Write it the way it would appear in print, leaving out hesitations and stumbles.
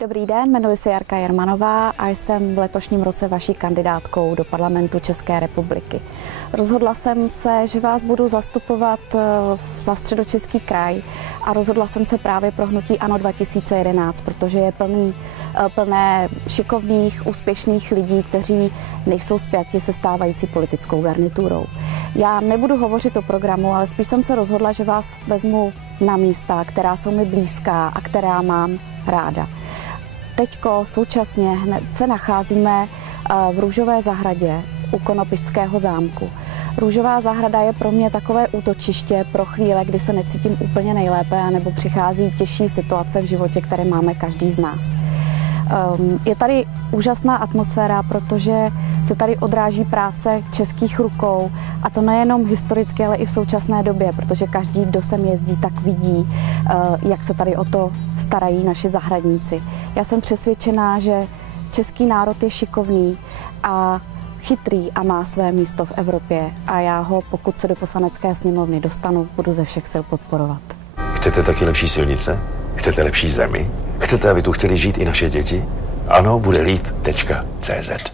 Dobrý den, jmenuji se Jarka Jermanová a jsem v letošním roce vaší kandidátkou do Parlamentu České republiky. Rozhodla jsem se, že vás budu zastupovat za Středočeský kraj a rozhodla jsem se právě pro hnutí ANO 2011, protože je plné šikovných, úspěšných lidí, kteří nejsou spjati se stávající politickou garniturou. Já nebudu hovořit o programu, ale spíš jsem se rozhodla, že vás vezmu na místa, která jsou mi blízká a která mám ráda. Teďko současně hned se nacházíme v Růžové zahradě u Konopišského zámku. Růžová zahrada je pro mě takové útočiště pro chvíle, kdy se necítím úplně nejlépe, anebo přichází těžší situace v životě, které máme každý z nás. Je tady úžasná atmosféra, protože se tady odráží práce českých rukou, a to nejenom historicky, ale i v současné době, protože každý, kdo sem jezdí, tak vidí, jak se tady o to starají naši zahradníci. Já jsem přesvědčená, že český národ je šikovný a chytrý a má své místo v Evropě a já ho, pokud se do Poslanecké sněmovny dostanu, budu ze všech sil podporovat. Chcete taky lepší silnice? Chcete lepší zemi? Chcete, aby tu chtěli žít i naše děti? Ano, bude líp.cz